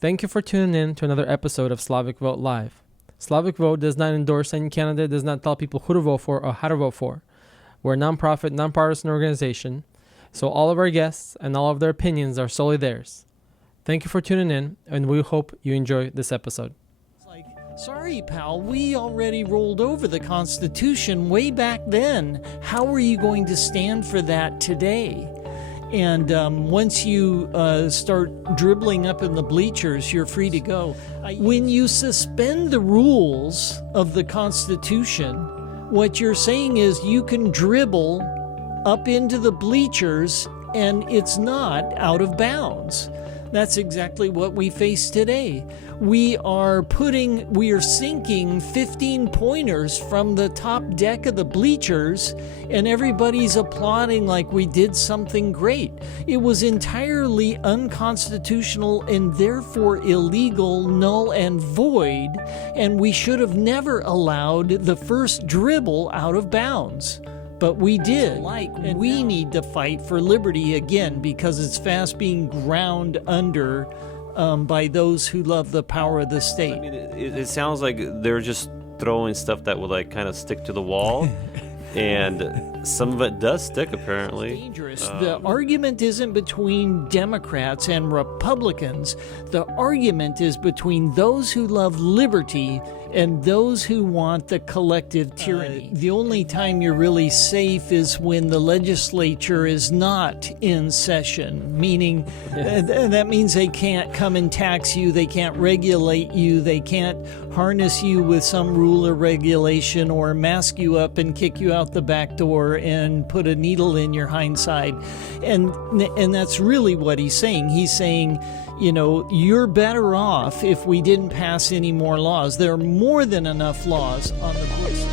Thank you for tuning in to another episode of Slavic Vote Live. Slavic Vote does not endorse any candidate, does not tell people who to vote for or how to vote for. We're a non-profit, non-partisan organization, so all of our guests and all of their opinions are solely theirs. Thank you for tuning in, and we hope you enjoy this episode. Sorry, pal, we already rolled over the Constitution way back then. How are you going to stand for that today? And once you start dribbling up in the bleachers, you're free to go. When you suspend the rules of the Constitution, what you're saying is you can dribble up into the bleachers and it's not out of bounds. That's exactly what we face today. We are sinking 15 pointers from the top deck of the bleachers, and everybody's applauding like we did something great. It was entirely unconstitutional and therefore illegal, null and void, and we should have never allowed the first dribble out of bounds. But we did, and we need to fight for liberty again because it's fast being ground under by those who love the power of the state. I mean, it sounds like they're just throwing stuff that would kind of stick to the wall, and some of it does stick apparently. It's dangerous. The argument isn't between Democrats and Republicans. The argument is between those who love liberty and those who want the collective tyranny. The only time you're really safe is when the legislature is not in session, meaning that means they can't come and tax you, they can't regulate you, they can't harness you with some rule or regulation or mask you up and kick you out the back door and put a needle in your hindside. And that's really what he's saying. He's saying, you know, you're better off if we didn't pass any more laws. There are more than enough laws on the books.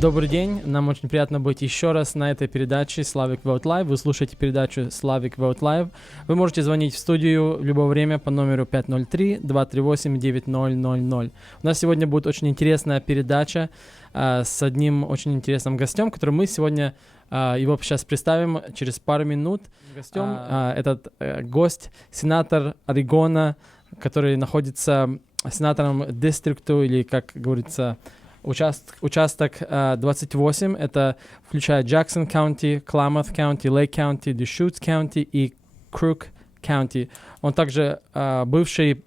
Добрый день, нам очень приятно быть еще раз на этой передаче Slavic Vote Live. Вы слушаете передачу Slavic Vote Live. Вы можете звонить в студию в любое время по номеру 503-238-9000. У нас сегодня будет очень интересная передача с одним очень интересным гостем, который мы сегодня его сейчас представим через пару минут. Гостем этот гость, сенатор Орегона, который находится сенатором дистрикта, или, как говорится, участок 28. Это включает Джексон County, Klamath County, Lake County, Deschutes County и Crook County. Он также бывший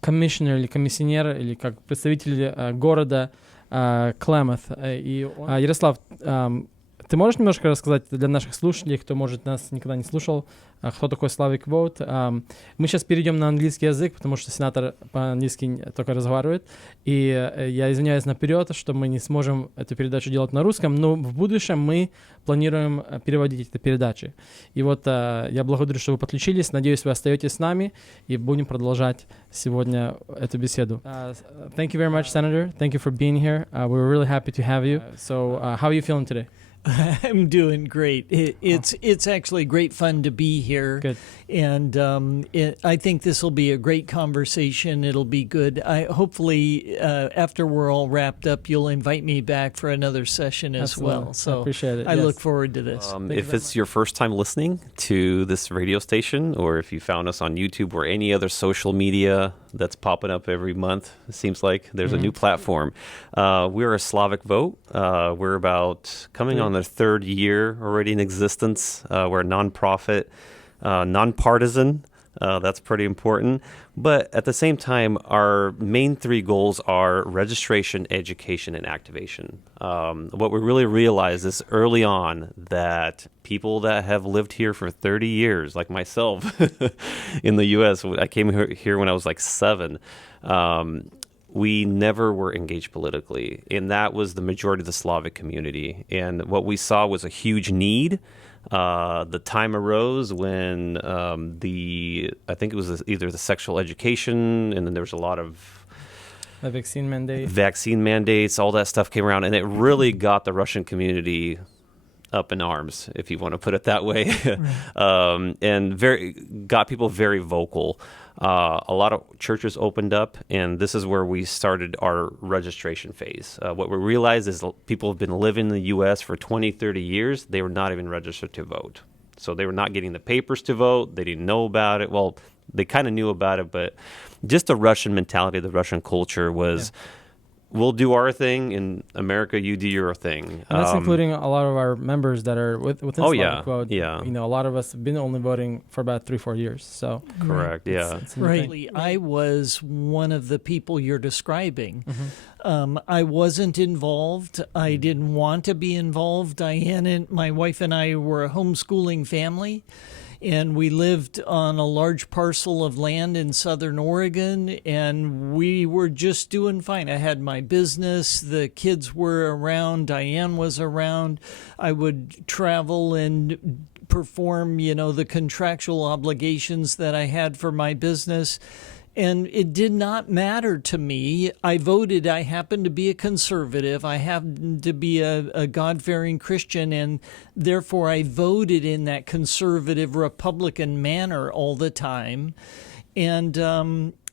комиссионер или комиссионер, или как представитель города Klamath. И Ярослав, ты можешь немножко рассказать для наших слушателей, кто, может, нас никогда не слушал, кто такой Slavic Vote? Мы сейчас перейдем на английский язык, потому что сенатор по-английски только разговаривает. И я извиняюсь наперед, что мы не сможем эту передачу делать на русском, но в будущем мы планируем переводить эти передачи. И вот я благодарю, что вы подключились. Надеюсь, вы остаетесь с нами и будем продолжать сегодня эту беседу. Thank you very much, Senator. Thank you for being here. We're really happy to have you. So how are you feeling today? I'm doing great. It's actually great fun to be here. Good. And I think this will be a great conversation. It'll be good. Hopefully, after we're all wrapped up, you'll invite me back for another session as well. So I appreciate it. I look forward to this. If it's your first time listening to this radio station, or if you found us on YouTube or any other social media that's popping up every month, it seems like there's a new platform. We're a Slavic Vote. We're about coming on the third year already in existence. We're a nonprofit, nonpartisan. That's pretty important. But at the same time, our main three goals are registration, education, and activation. What we really realized is early on that people that have lived here for 30 years, like myself in the U.S., I came here when I was like 7, we never were engaged politically. And that was the majority of the Slavic community. And what we saw was a huge need. The time arose when I think it was either the sexual education, and then there was a lot of vaccine mandates, all that stuff came around, and it really got the Russian community up in arms, if you want to put it that way, and got people very vocal. A lot of churches opened up, and this is where we started our registration phase. What we realized is people have been living in the U.S. for 20, 30 years. They were not even registered to vote. So they were not getting the papers to vote. They didn't know about it. Well, they kind of knew about it, but just the Russian mentality, the Russian culture was, we'll do our thing in America, you do your thing. And that's including a lot of our members that are within Slavic vote. Yeah. You know, a lot of us have been only voting for about 3-4 years. So correct. It's a new thing. Right. I was one of the people you're describing. I wasn't involved. I didn't want to be involved. Diane and my wife and I were a homeschooling family. And we lived on a large parcel of land in southern Oregon, and we were just doing fine. I had my business. The kids were around. Diane was around. I would travel and perform, you know, the contractual obligations that I had for my business. And it did not matter to me. I voted. I happened to be a conservative. I happened to be a God-fearing Christian, and therefore I voted in that conservative Republican manner all the time. And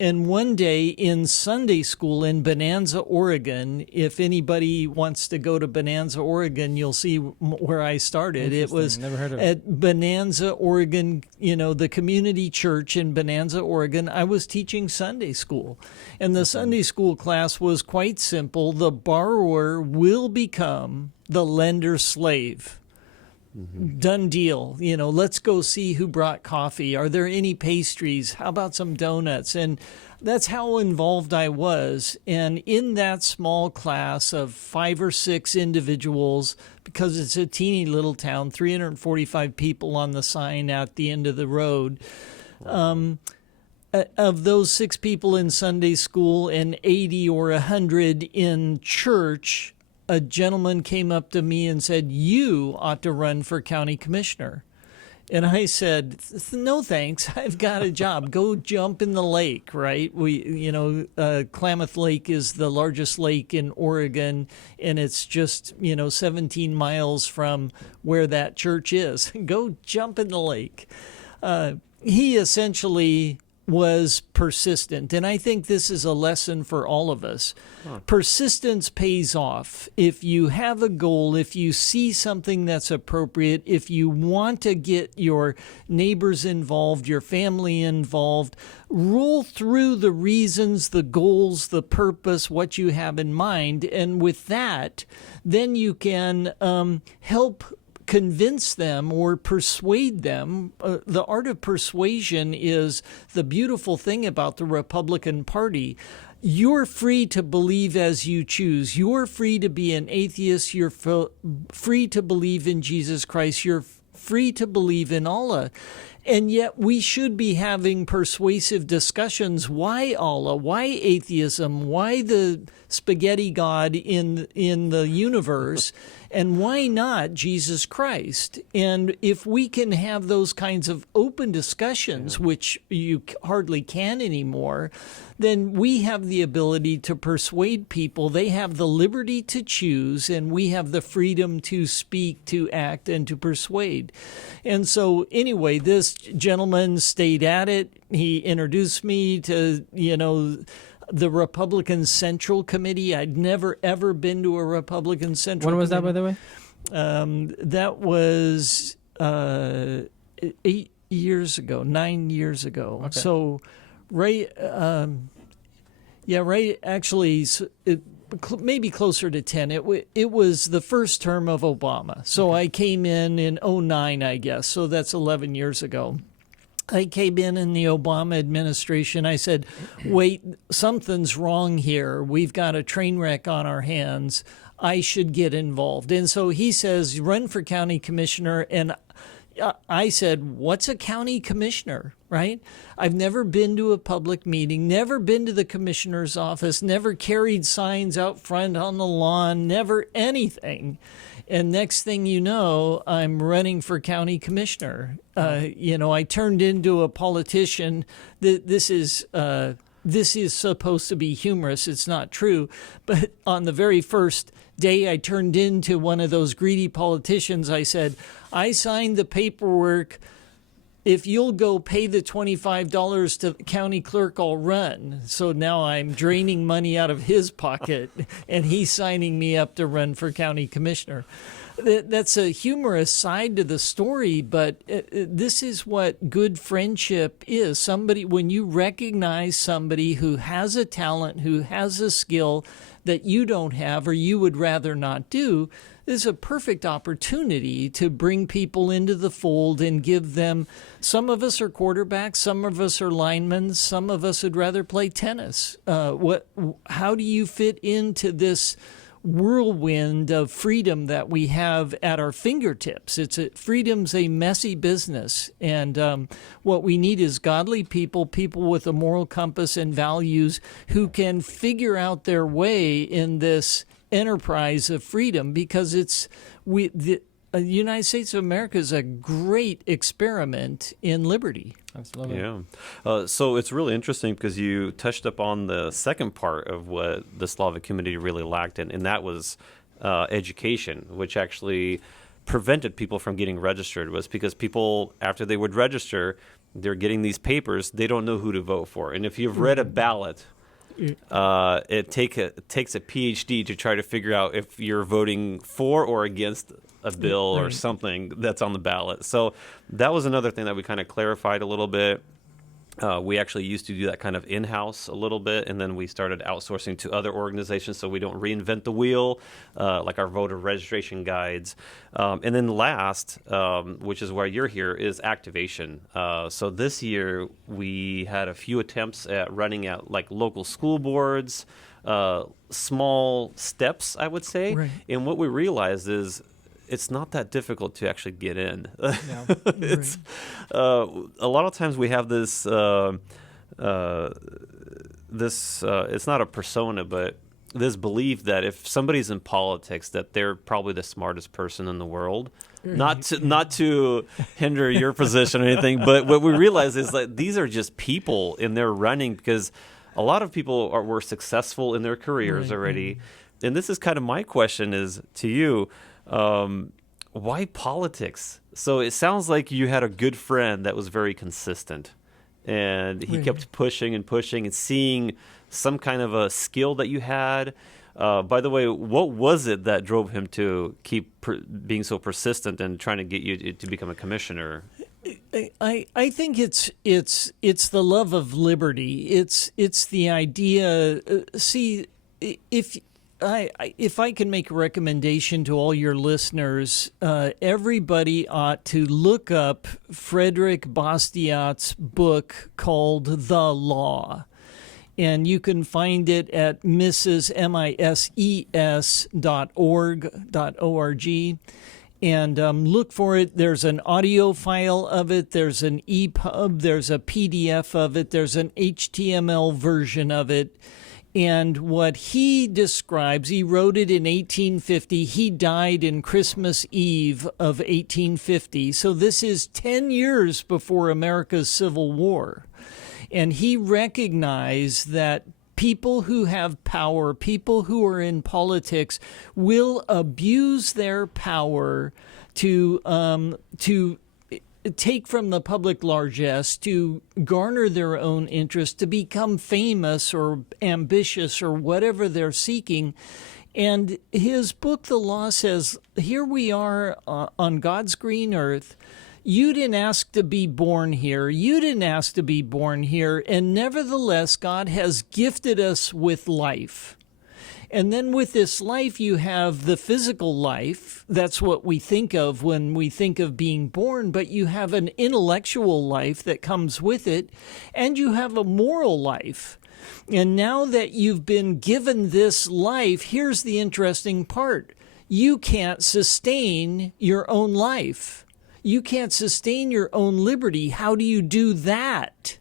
one day in Sunday school in Bonanza, Oregon, if anybody wants to go to Bonanza, Oregon, you'll see where I started. It was Never heard of it. at Bonanza, Oregon, you know, the community church in Bonanza, Oregon. I was teaching Sunday school. And the Sunday school class was quite simple. The borrower will become the lender's slave. Done deal. You know, let's go see who brought coffee. Are there any pastries? How about some donuts? And that's how involved I was. And in that small class of 5 or 6 individuals, because it's a teeny little town, 345 people on the sign at the end of the road, of those 6 people in Sunday school and 80 or 100 in church, a gentleman came up to me and said, "You ought to run for county commissioner." And I said, "No, thanks. I've got a job. Go jump in the lake," right? Klamath Lake is the largest lake in Oregon, and it's just, 17 miles from where that church is. Go jump in the lake. He essentially was persistent. And I think this is a lesson for all of us. Persistence pays off. If you have a goal, if you see something that's appropriate, if you want to get your neighbors involved, your family involved, roll through the reasons, the goals, the purpose, what you have in mind. And with that, then you can help convince them or persuade them. The art of persuasion is the beautiful thing about the Republican Party. You're free to believe as you choose. You're free to be an atheist. You're free to believe in Jesus Christ. You're free to believe in Allah. And yet we should be having persuasive discussions. Why Allah? Why atheism? Why the spaghetti god in the universe? And why not Jesus Christ? And if we can have those kinds of open discussions, which you hardly can anymore, then we have the ability to persuade people. They have the liberty to choose, and we have the freedom to speak, to act, and to persuade. And so anyway, this gentleman stayed at it. He introduced me to, the Republican Central Committee. I'd never, ever been to a Republican Central Committee. When was that, by the way? That was 9 years ago. Okay. So, actually, maybe closer to 10. It was the first term of Obama. So I came in 2009, I guess. So that's 11 years ago. I came in the Obama administration. I said, wait, something's wrong here. We've got a train wreck on our hands. I should get involved. And so he says, run for county commissioner. And I said, what's a county commissioner, right? I've never been to a public meeting, never been to the commissioner's office, never carried signs out front on the lawn, never anything. And next thing you know, I'm running for county commissioner. I turned into a politician. This is supposed to be humorous. It's not true. But on the very first day I turned into one of those greedy politicians, I said, I signed the paperwork. If you'll go pay the $25 to the county clerk, I'll run. So now I'm draining money out of his pocket, and he's signing me up to run for county commissioner. That's a humorous side to the story, but this is what good friendship is. Somebody, when you recognize somebody who has a talent, who has a skill that you don't have or you would rather not do, is a perfect opportunity to bring people into the fold and give them. Some of us are quarterbacks, some of us are linemen, some of us would rather play tennis. How do you fit into this whirlwind of freedom that we have at our fingertips? Freedom's a messy business, and what we need is godly people with a moral compass and values who can figure out their way in this enterprise of freedom, because the United States of America is a great experiment in liberty. Absolutely. Yeah. So it's really interesting because you touched upon the second part of what the Slavic community really lacked, and that was education, which actually prevented people from getting registered. Was because people, after they would register, they're getting these papers, they don't know who to vote for. And if you've read a ballot, it takes a PhD to try to figure out if you're voting for or against a bill or something that's on the ballot. So that was another thing that we kind of clarified a little bit. We actually used to do that kind of in-house a little bit, and then we started outsourcing to other organizations so we don't reinvent the wheel, like our voter registration guides. And then last, which is why you're here, is activation. So this year we had a few attempts at running at like local school boards, small steps, I would say. Right. And what we realized is it's not that difficult to actually get in. Yeah, It's a lot of times we have this it's not a persona, but this belief that if somebody's in politics, that they're probably the smartest person in the world. Not to hinder your position or anything, but what we realize is that these are just people, and they're running because a lot of people were successful in their careers already. And this is kind of my question is to you. Why politics? So it sounds like you had a good friend that was very consistent, and he kept pushing and seeing some kind of a skill that you had. By the way, what was it that drove him to keep being so persistent and trying to get you to become a commissioner? I think it's the love of liberty. It's the idea. See, if I can make a recommendation to all your listeners, everybody ought to look up Frederick Bastiat's book called The Law. And you can find it at mises.org. And look for it. There's an audio file of it. There's an EPUB. There's a PDF of it. There's an HTML version of it. And what he describes, he wrote it in 1850. He died in Christmas Eve of 1850. So this is 10 years before America's Civil War. And he recognized that people who have power, people who are in politics, will abuse their power to take from the public largesse, to garner their own interest, to become famous or ambitious or whatever they're seeking. And his book, The Law, says, here we are on God's green earth. You didn't ask to be born here. You didn't ask to be born here. And nevertheless, God has gifted us with life. And then with this life, you have the physical life. That's what we think of when we think of being born. But you have an intellectual life that comes with it. And you have a moral life. And now that you've been given this life, here's the interesting part. You can't sustain your own life. You can't sustain your own liberty. How do you do that?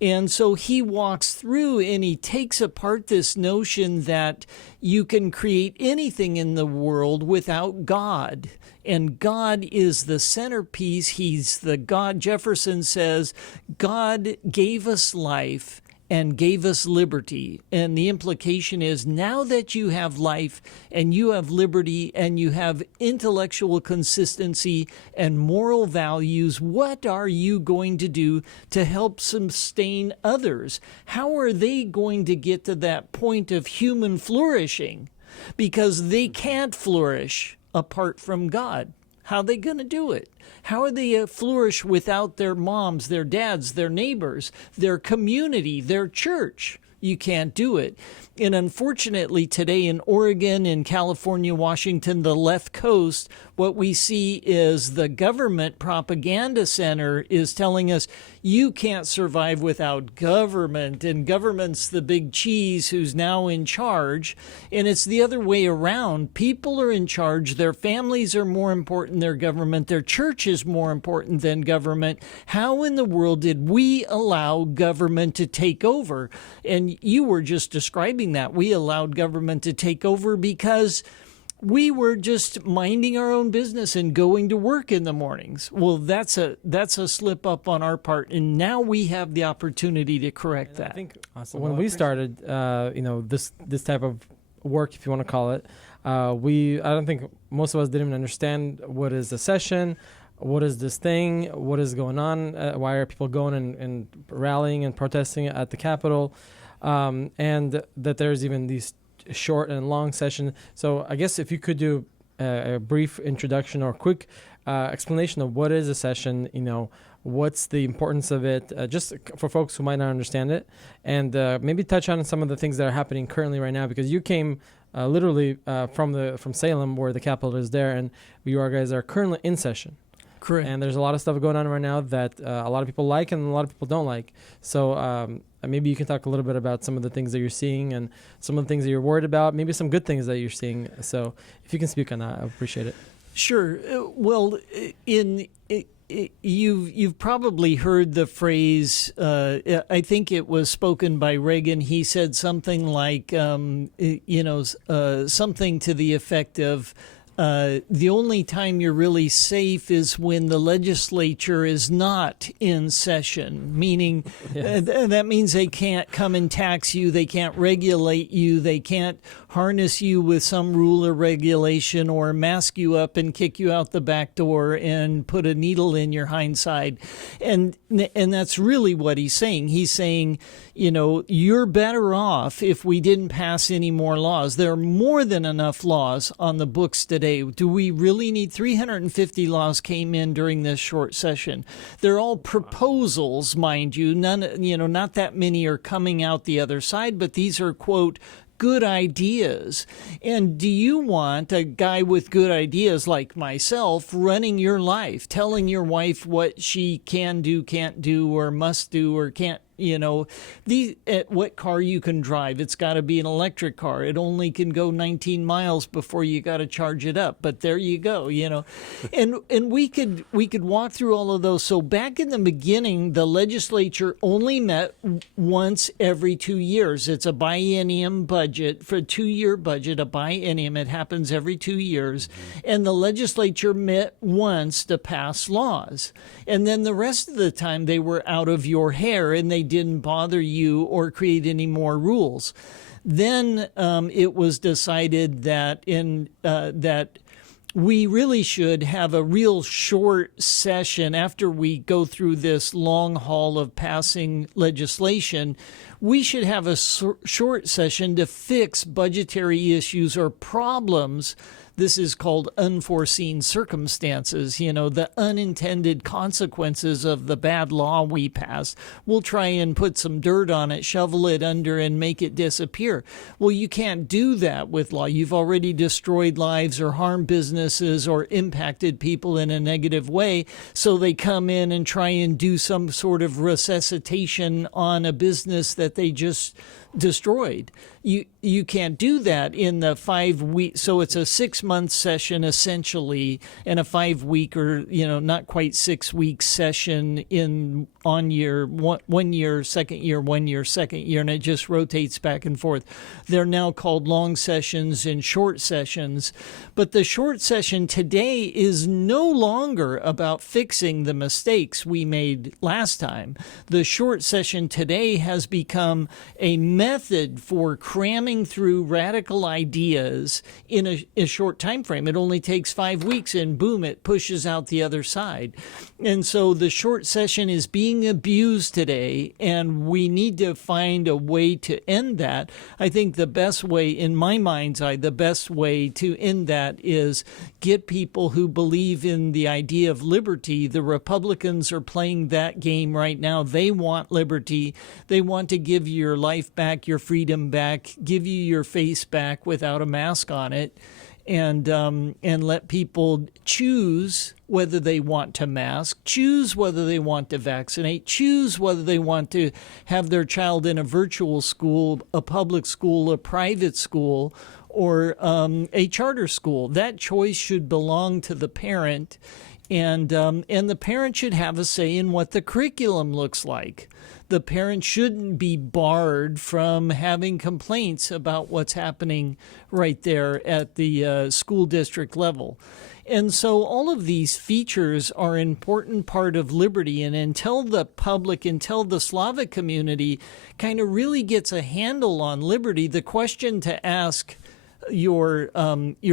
And so he walks through and he takes apart this notion that you can create anything in the world without God. And God is the centerpiece. He's the God. Jefferson says, God gave us life and gave us liberty. And the implication is, now that you have life and you have liberty and you have intellectual consistency and moral values, what are you going to do to help sustain others? How are they going to get to that point of human flourishing? Because they can't flourish apart from God? How are they going to do it? How are they flourish without their moms, their dads, their neighbors, their community, their church? You can't do it. And unfortunately, today in Oregon, in California, Washington, the left coast, what we see is the government propaganda center is telling us you can't survive without government, and government's the big cheese who's now in charge. And it's the other way around. People are in charge. Their families are more important than their government. Their church is more important than government. How in the world did we allow government to take over? And you were just describing that. We allowed government to take over because we were just minding our own business and going to work in the mornings. Well, that's a slip up on our part, and now we have the opportunity to correct that. I think when we started, this type of work, if you want to call it, I don't think most of us didn't even understand what is a session. What is this thing? What is going on? Why are people going and rallying and protesting at the Capitol? And that there's even these short and long sessions. So I guess if you could do a brief introduction or quick explanation of what is a session, what's the importance of it, just for folks who might not understand it, and maybe touch on some of the things that are happening currently right now, because you came literally from Salem, where the Capitol is there, and you guys are currently in session. Correct. And there's a lot of stuff going on right now that a lot of people like and a lot of people don't like. So maybe you can talk a little bit about some of the things that you're seeing and some of the things that you're worried about, maybe some good things that you're seeing. So if you can speak on that, I appreciate it. Sure. Well, you've probably heard the phrase, I think it was spoken by Reagan. He said something like, something to the effect of, the only time you're really safe is when the legislature is not in session, meaning that means they can't come and tax you, they can't regulate you, they can't harness you with some rule or regulation or mask you up and kick you out the back door and put a needle in your hindside. And that's really what he's saying. He's saying, you're better off if we didn't pass any more laws. There are more than enough laws on the books today. Do we really need 350 laws came in during this short session? They're all proposals, mind you. None, not that many are coming out the other side, but these are, quote, good ideas. And do you want a guy with good ideas like myself running your life, telling your wife what she can do, can't do, or must do, or can't, what car you can drive? It's got to be an electric car. It only can go 19 miles before you got to charge it up. But there you go, and we could walk through all of those. So back in the beginning, the legislature only met once every 2 years. It's a biennium budget. For a 2-year budget, a biennium, it happens every 2 years. And the legislature met once to pass laws. And then the rest of the time they were out of your hair and they didn't bother you or create any more rules. Then it was decided that that we really should have a real short session after we go through this long haul of passing legislation. We should have a short session to fix budgetary issues or problems. This is called unforeseen circumstances, the unintended consequences of the bad law we passed. We'll try and put some dirt on it, shovel it under, and make it disappear. Well, you can't do that with law. You've already destroyed lives or harmed businesses or impacted people in a negative way, so they come in and try and do some sort of resuscitation on a business that they just destroyed. You can't do that in the 5 weeks. So it's a 6-month session essentially, and a 5-week or not quite 6 week session in on year 1 year, second year, 1 year, second year, and it just rotates back and forth. They're now called long sessions and short sessions. But the short session today is no longer about fixing the mistakes we made last time. The short session today has become a method for cramming through radical ideas in a short time frame. It only takes 5 weeks, and boom, it pushes out the other side. And so the short session is being abused today, and we need to find a way to end that. I think the best way, in my mind's eye, the best way to end that is get people who believe in the idea of liberty. The Republicans are playing that game right now. They want liberty. They want to give you your life back, your freedom back, give you your face back without a mask on it, and let people choose whether they want to mask, choose whether they want to vaccinate, choose whether they want to have their child in a virtual school, a public school, a private school, or a charter school. That choice should belong to the parent, and the parent should have a say in what the curriculum looks like. The parent shouldn't be barred from having complaints about what's happening right there at the school district level. And so all of these features are an important part of liberty. And until the public, until the Slavic community kind of really gets a handle on liberty, the question to ask your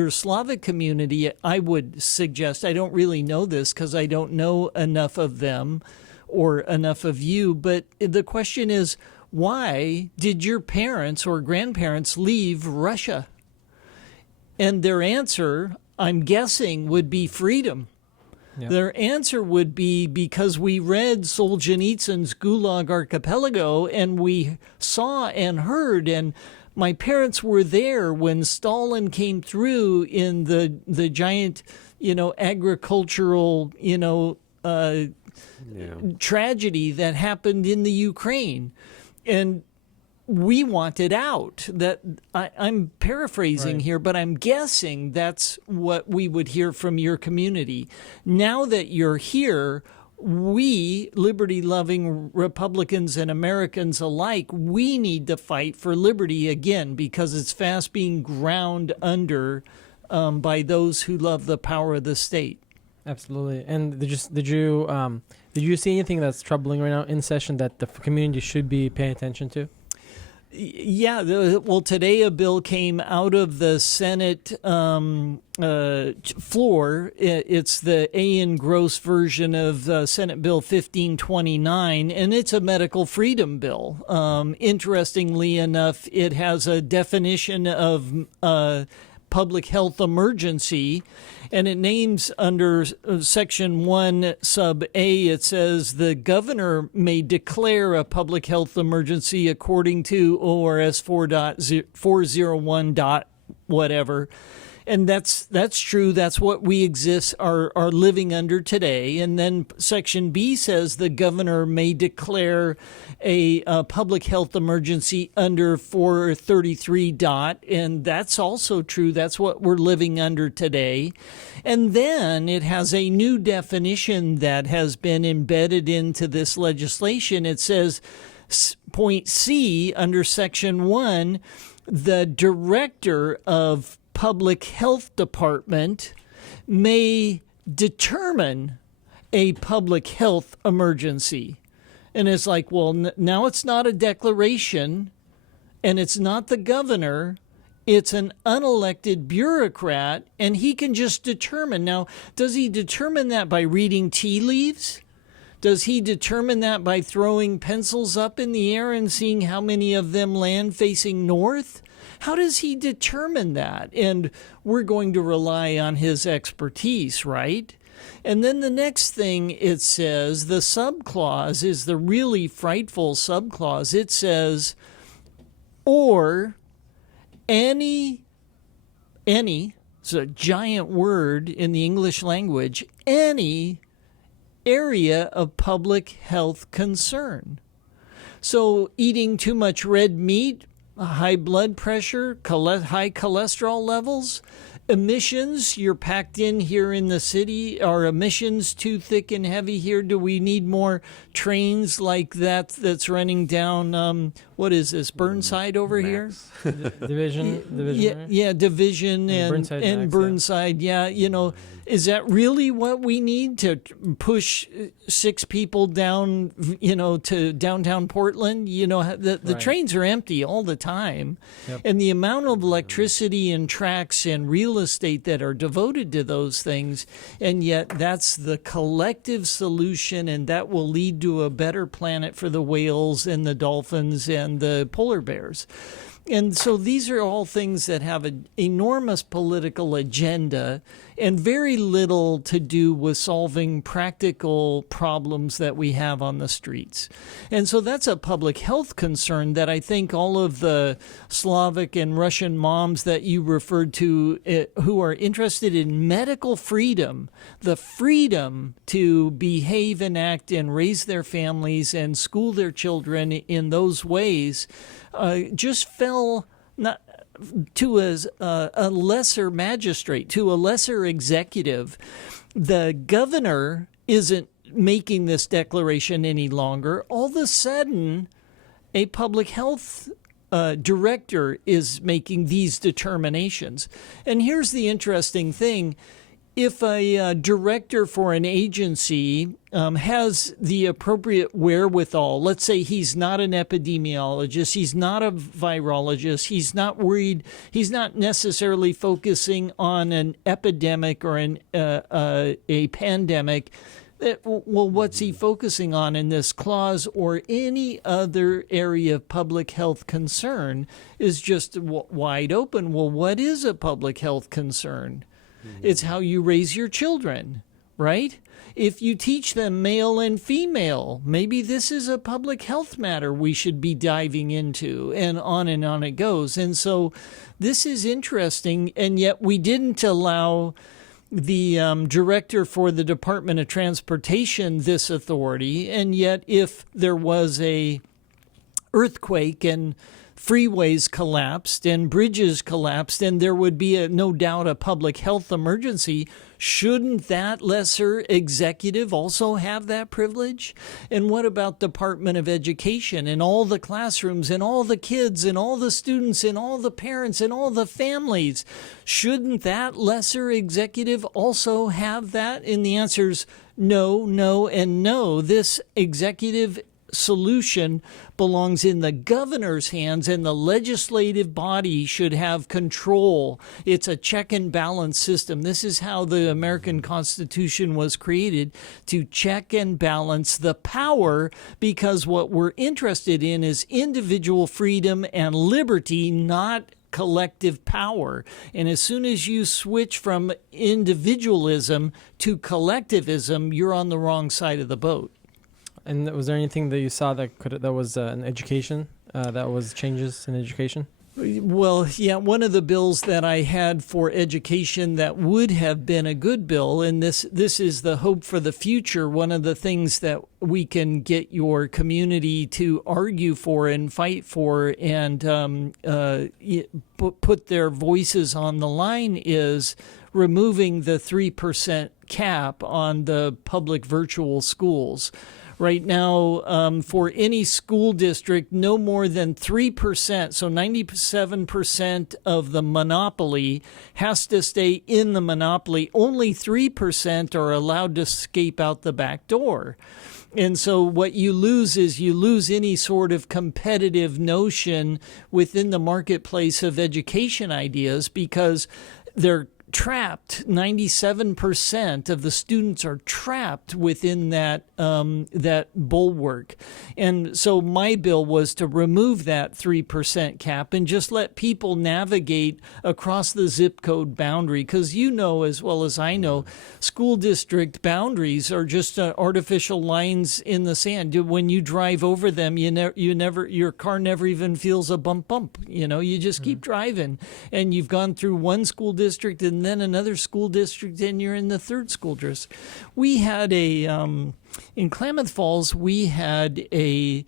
Slavic community, I would suggest, I don't really know this because I don't know enough of them or enough of you, but the question is, why did your parents or grandparents leave Russia? And their answer, I'm guessing, would be freedom. Yep. Their answer would be because we read Solzhenitsyn's Gulag Archipelago and we saw and heard, and my parents were there when Stalin came through in the giant, agricultural, tragedy that happened in the Ukraine. And we wanted out. That I'm paraphrasing here, but I'm guessing that's what we would hear from your community. Now that you're here, we, liberty-loving Republicans and Americans alike, we need to fight for liberty again because it's fast being ground under by those who love the power of the state. Absolutely. And did you see anything that's troubling right now in session that the community should be paying attention to? Yeah, well, today a bill came out of the Senate floor. It's the A.N. Gross version of Senate Bill 1529, and it's a medical freedom bill. Interestingly enough, it has a definition of public health emergency, and it names under Section 1, Sub A, it says the governor may declare a public health emergency according to ORS 4.401. whatever. And that's true. That's what we are living under today. And then Section B says the governor may declare a public health emergency under 433. And that's also true. That's what we're living under today. And then it has a new definition that has been embedded into this legislation. It says, point C, under Section 1, the director of Public Health Department may determine a public health emergency. And it's like, well, now it's not a declaration, and it's not the governor. It's an unelected bureaucrat, and he can just determine. Now, does he determine that by reading tea leaves? Does he determine that by throwing pencils up in the air and seeing how many of them land facing north? How does he determine that? And we're going to rely on his expertise, right? And then the next thing it says, the subclause is the really frightful subclause. It says, or any, it's a giant word in the English language, any area of public health concern. So eating too much red meat, high blood pressure, high cholesterol levels, emissions, you're packed in here in the city. Are emissions too thick and heavy here? Do we need more trains like that's running down, what is this, Burnside over here? Division. Yeah, Division and Burnside, Burnside. Yeah, Is that really what we need to push 6 people down, to downtown Portland? The trains are empty all the time. Yep. And the amount of electricity and tracks and real estate that are devoted to those things, and yet that's the collective solution, and that will lead to a better planet for the whales and the dolphins and the polar bears. And so these are all things that have an enormous political agenda and very little to do with solving practical problems that we have on the streets. And so that's a public health concern that I think all of the Slavic and Russian moms that you referred to who are interested in medical freedom, the freedom to behave and act and raise their families and school their children in those ways, just fell not to a lesser magistrate, to a lesser executive. The governor isn't making this declaration any longer. All of a sudden, a public health director is making these determinations. And here's the interesting thing. If a director for an agency has the appropriate wherewithal, let's say he's not an epidemiologist, he's not a virologist, he's not worried, he's not necessarily focusing on an epidemic or a pandemic, well, what's he focusing on in this clause or any other area of public health concern is just wide open. Well, what is a public health concern? It's how you raise your children, right? If you teach them male and female, maybe this is a public health matter we should be diving into, and on it goes. And so this is interesting, and yet we didn't allow the director for the Department of Transportation this authority, and yet if there was a earthquake and freeways collapsed and bridges collapsed and there would be no doubt a public health emergency, shouldn't that lesser executive also have that privilege? And what about Department of Education and all the classrooms and all the kids and all the students and all the parents and all the families? Shouldn't that lesser executive also have that? And the answer's no, no, and no. This executive solution belongs in the governor's hands, and the legislative body should have control. It's a check and balance system. This is how the American Constitution was created, to check and balance the power, because what we're interested in is individual freedom and liberty, not collective power. And as soon as you switch from individualism to collectivism, you're on the wrong side of the boat. And was there anything that you saw that was in education, that was changes in education? Well, yeah, one of the bills that I had for education that would have been a good bill, and this is the hope for the future, one of the things that we can get your community to argue for and fight for and put their voices on the line, is removing the 3% cap on the public virtual schools. Right now, for any school district, no more than 3%, so 97% of the monopoly has to stay in the monopoly. Only 3% are allowed to escape out the back door. And so what you lose is you lose any sort of competitive notion within the marketplace of education ideas, because they're trapped. 97% of the students are trapped within that bulwark. And so my bill was to remove that 3% cap and just let people navigate across the zip code boundary, because you know as well as I know, school district boundaries are just artificial lines in the sand. When you drive over them, your car never even feels a bump. You just keep driving, and you've gone through one school district and then another school district, and you're in the third school district. We had in Klamath Falls, we had a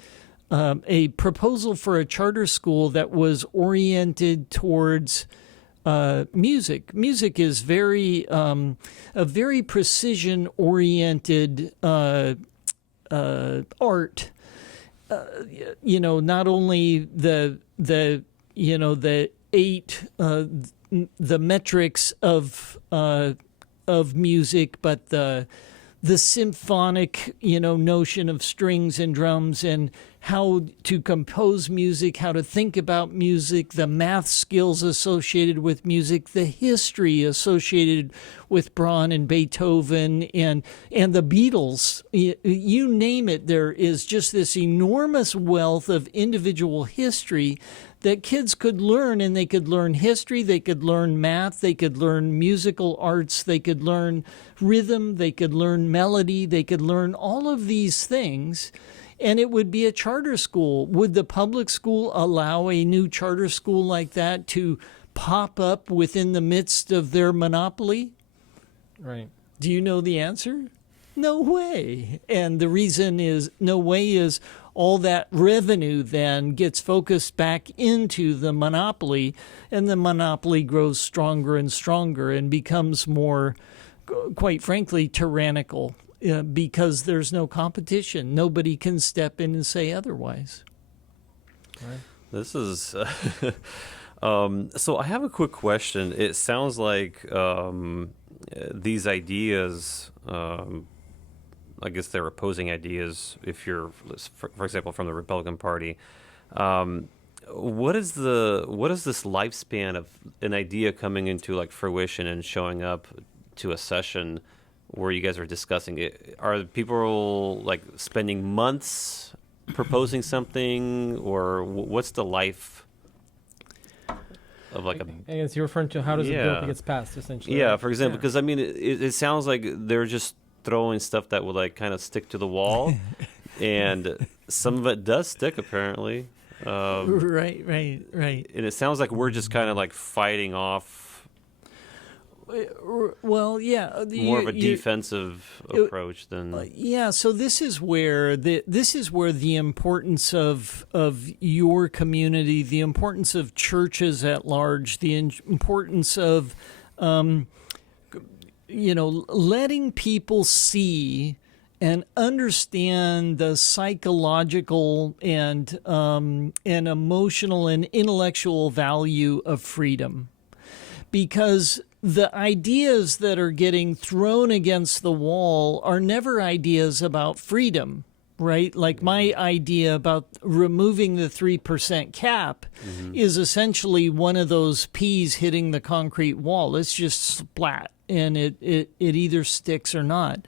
proposal for a charter school that was oriented towards music. Music is a very precision-oriented art. Not only the metrics of of music, but the symphonic, notion of strings and drums and how to compose music, how to think about music, the math skills associated with music, the history associated with Brahms and Beethoven and the Beatles. You name it, there is just this enormous wealth of individual history that kids could learn, and they could learn history, they could learn math, they could learn musical arts, they could learn rhythm, they could learn melody, they could learn all of these things, and it would be a charter school. Would the public school allow a new charter school like that to pop up within the midst of their monopoly? Right. Do you know the answer? No way. And the reason is no way is all that revenue then gets focused back into the monopoly, and the monopoly grows stronger and stronger and becomes more, quite frankly, tyrannical because there's no competition. Nobody can step in and say otherwise. Right. This is... so I have a quick question. It sounds like these ideas... I guess they're opposing ideas. If you're, for example, from the Republican Party, what is this lifespan of an idea coming into like fruition and showing up to a session where you guys are discussing it? Are people like spending months proposing something, or what's the life of like a? I guess you're referring to how does a bill gets passed, essentially. Yeah, for example, because I mean, it sounds like they're just throwing stuff that would like kind of stick to the wall, and some of it does stick apparently. Right. And it sounds like we're just kind of like fighting off. Well, yeah, more of a defensive approach than. Yeah, so this is where the importance of your community, the importance of churches at large, the importance of letting people see and understand the psychological and emotional and intellectual value of freedom. Because the ideas that are getting thrown against the wall are never ideas about freedom, right? Like my idea about removing the 3% cap is essentially one of those peas hitting the concrete wall. It's just splat. And it either sticks or not.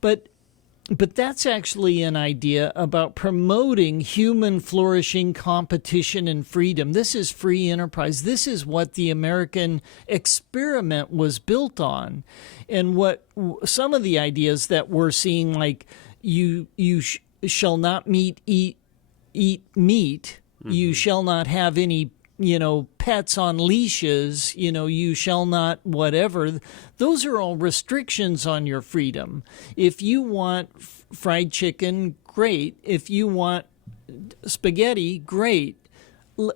But that's actually an idea about promoting human flourishing, competition, and freedom. This is free enterprise. This is what the American experiment was built on. And what some of the ideas that we're seeing, like you shall not eat meat, you shall not have any pets on leashes, you shall not whatever. Those are all restrictions on your freedom. If you want fried chicken, great. If you want spaghetti, great.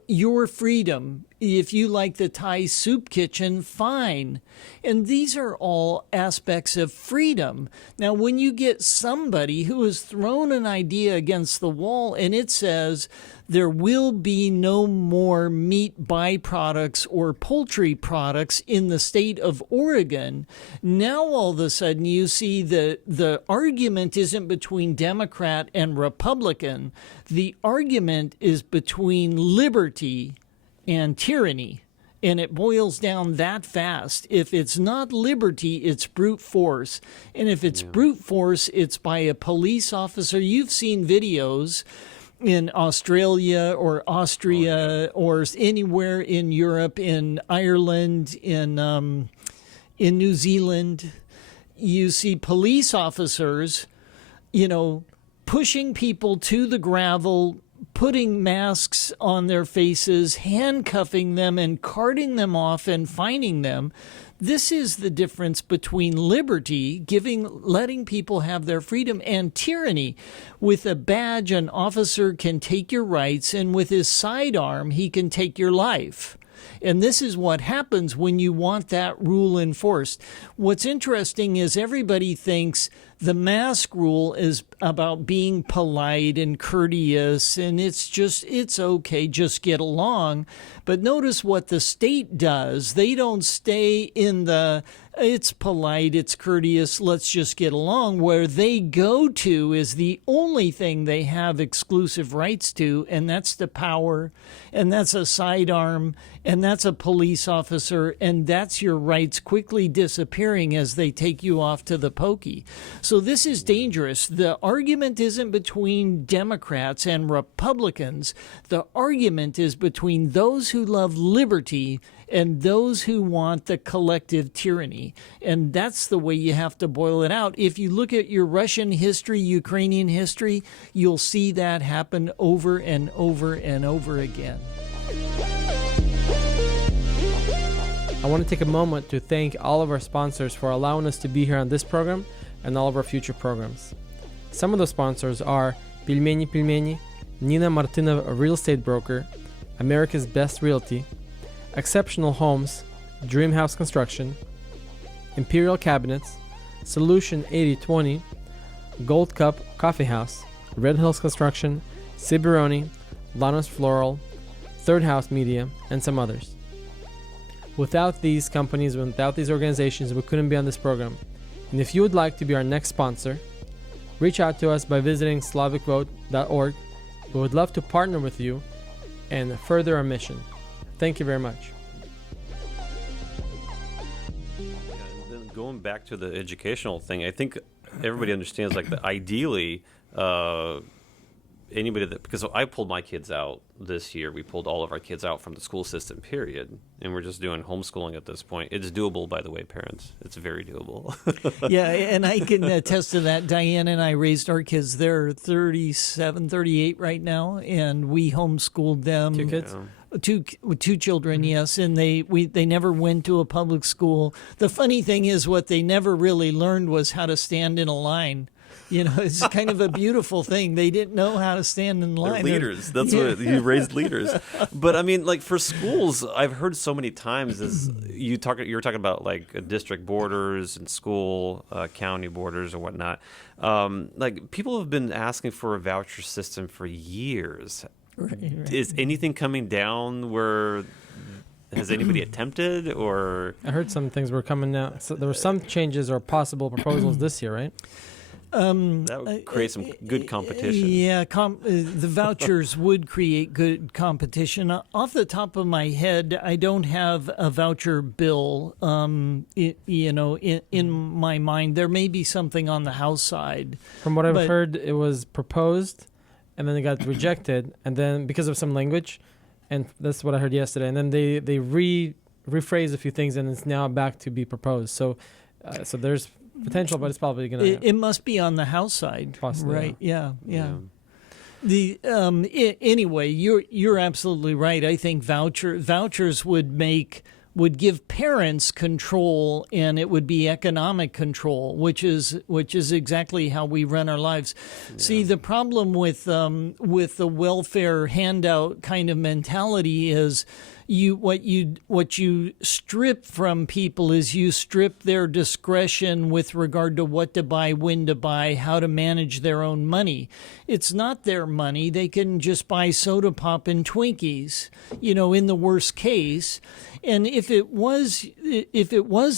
Your freedom. If you like the Thai soup kitchen, fine. And these are all aspects of freedom. Now, when you get somebody who has thrown an idea against the wall and it says there will be no more meat byproducts or poultry products in the state of Oregon, now all of a sudden you see the argument isn't between Democrat and Republican. The argument is between liberty and tyranny. And it boils down that fast. If it's not liberty, it's brute force. And if it's brute force, it's by a police officer. You've seen videos in Australia or Austria or anywhere in Europe, in Ireland, in New Zealand. You see police officers, pushing people to the gravel, putting masks on their faces, handcuffing them and carting them off and fining them. This is the difference between liberty, letting people have their freedom, and tyranny. With a badge, an officer can take your rights, and with his sidearm, he can take your life. And this is what happens when you want that rule enforced. What's interesting is everybody thinks the mask rule is about being polite and courteous, and it's okay, just get along. But notice what the state does. They don't stay in the it's polite, it's courteous, let's just get along. Where they go to is the only thing they have exclusive rights to, and that's the power, and that's a sidearm, and that's a police officer, and that's your rights quickly disappearing as they take you off to the pokey. So this is dangerous. The argument isn't between Democrats and Republicans. The argument is between those who love liberty and those who want the collective tyranny. And that's the way you have to boil it out. If you look at your Russian history, Ukrainian history, you'll see that happen over and over and over again. I want to take a moment to thank all of our sponsors for allowing us to be here on this program and all of our future programs. Some of those sponsors are Pelmeni, Nina Martinov, a real estate broker, America's Best Realty, Exceptional Homes, Dream House Construction, Imperial Cabinets, Solution 8020, Gold Cup Coffee House, Red Hills Construction, Ciberoni, Lanos Floral, Third House Media, and some others. Without these companies, without these organizations, we couldn't be on this program. And if you would like to be our next sponsor, reach out to us by visiting slavicvote.org. We would love to partner with you and further our mission. Thank you very much. And then going back to the educational thing, I think everybody understands, like, that ideally, anybody that, because I pulled my kids out this year, we pulled all of our kids out from the school system, period, and we're just doing homeschooling at this point. It's doable, by the way, parents. It's very doable. Yeah, and I can attest to that. Diane and I raised our kids. They're 37, 38 right now, and we homeschooled them. 2 kids? Yeah. Two children, yes, and they never went to a public school. The funny thing is, what they never really learned was how to stand in a line. You know, it's kind of a beautiful thing. They didn't know how to stand in line. They're leaders. That's what you raised, leaders. But I mean, like, for schools, I've heard so many times is you were talking about, like, district borders and school county borders or whatnot. Like, people have been asking for a voucher system for years. Right. Is anything coming down? Where has anybody attempted? Or I heard some things were coming out. So there were some changes or possible proposals this year, right? that would create some good competition. Yeah, the vouchers would create good competition. Off the top of my head, I don't have a voucher bill. In my mind, there may be something on the House side. From what I've heard, it was proposed, and then it got rejected, and then because of some language, and that's what I heard yesterday. And then they rephrased a few things, and it's now back to be proposed. So there's potential, but it's probably going to. It must be on the House side, possibly, right? Yeah. Anyway, you're absolutely right. I think vouchers would give parents control, and it would be economic control, which is exactly how we run our lives. Yeah. See, the problem with the welfare handout kind of mentality is what you strip from people is you strip their discretion with regard to what to buy, when to buy, how to manage their own money. It's not their money. They can just buy soda pop and Twinkies, in the worst case. And if it was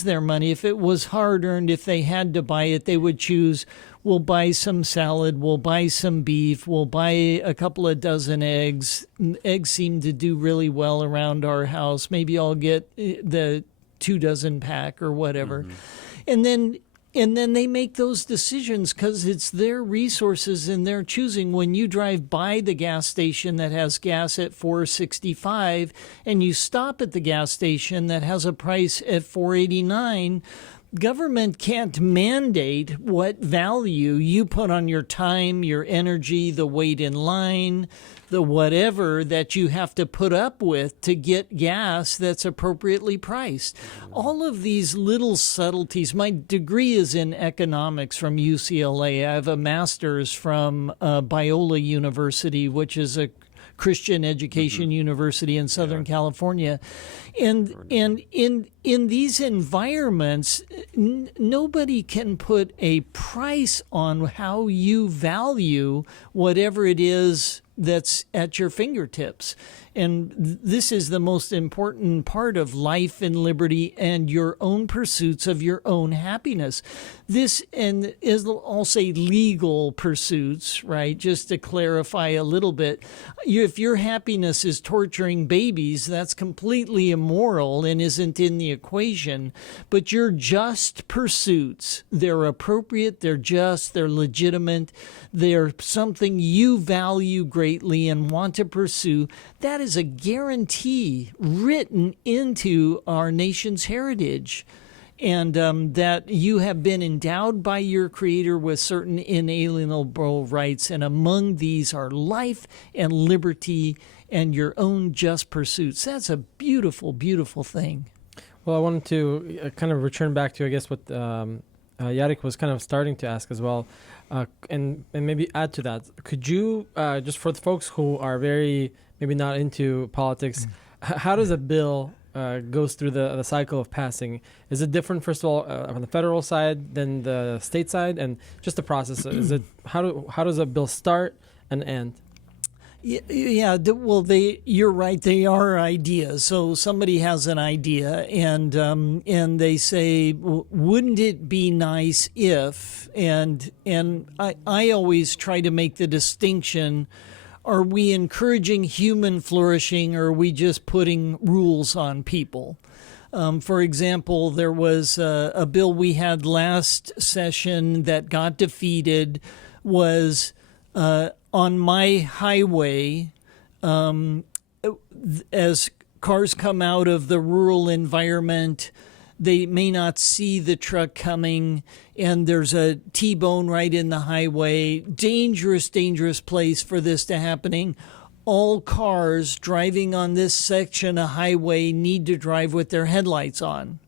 their money, if it was hard earned, if they had to buy it, they would choose, we'll buy some salad, we'll buy some beef, we'll buy a couple of dozen eggs. Eggs seem to do really well around our house. Maybe I'll get the 2 dozen pack or whatever. Mm-hmm. And then they make those decisions because it's their resources and their choosing. When you drive by the gas station that has gas at $4.65 and you stop at the gas station that has a price at $4.89, government can't mandate what value you put on your time, your energy, the wait in line, the whatever that you have to put up with to get gas that's appropriately priced. All of these little subtleties. My degree is in economics from UCLA. I have a master's from Biola University, which is a Christian Education University in Southern California. And in these environments, nobody can put a price on how you value whatever it is that's at your fingertips. And this is the most important part of life and liberty and your own pursuits of your own happiness. This, and is, I'll say legal pursuits, right? Just to clarify a little bit. If your happiness is torturing babies, that's completely immoral and isn't in the equation. But your just pursuits, they're appropriate, they're just, they're legitimate, they're something you value greatly and want to pursue. That is a guarantee written into our nation's heritage. And that you have been endowed by your Creator with certain inalienable rights. And among these are life and liberty and your own just pursuits. That's a beautiful, beautiful thing. Well, I wanted to kind of return back to, I guess, what Jarek was kind of starting to ask as well, and maybe add to that. Could you, just for the folks who are very, maybe not into politics, how does a bill goes through the cycle of passing? Is it different, first of all, on the federal side than the state side? And just the process, is it how does a bill start and end? Yeah, well, you're right. They are ideas. So somebody has an idea, and they say, "Wouldn't it be nice if?" And I always try to make the distinction: are we encouraging human flourishing, or are we just putting rules on people? For example, there was a bill we had last session that got defeated. Was on my highway, as cars come out of the rural environment, they may not see the truck coming, and there's a T-bone right in the highway. Dangerous, dangerous place for this to happening. All cars driving on this section of highway need to drive with their headlights on.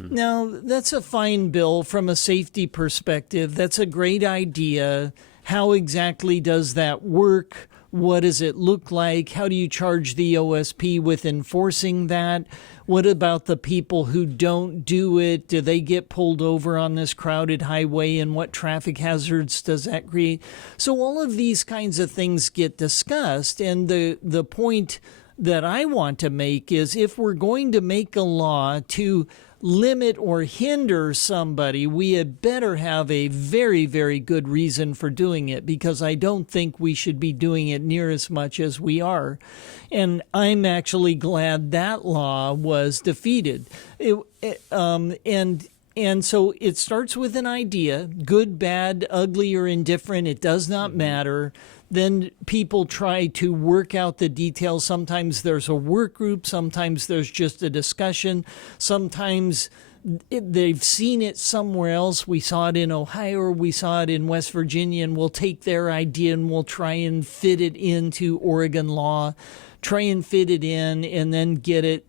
Now, that's a fine bill from a safety perspective. That's a great idea. How exactly does that work? What does it look like? How do you charge the OSP with enforcing that? What about the people who don't do it? Do they get pulled over on this crowded highway? And what traffic hazards does that create? So all of these kinds of things get discussed. And the point that I want to make is, if we're going to make a law to limit or hinder somebody, we had better have a very, very good reason for doing it, because I don't think we should be doing it near as much as we are. And I'm actually glad that law was defeated. And so it starts with an idea, good, bad, ugly, or indifferent. It does not matter. Then people try to work out the details. Sometimes there's a work group. Sometimes there's just a discussion. Sometimes they've seen it somewhere else. We saw it in Ohio, or we saw it in West Virginia, and we'll take their idea and we'll try and fit it into Oregon law, try and fit it in, and then get it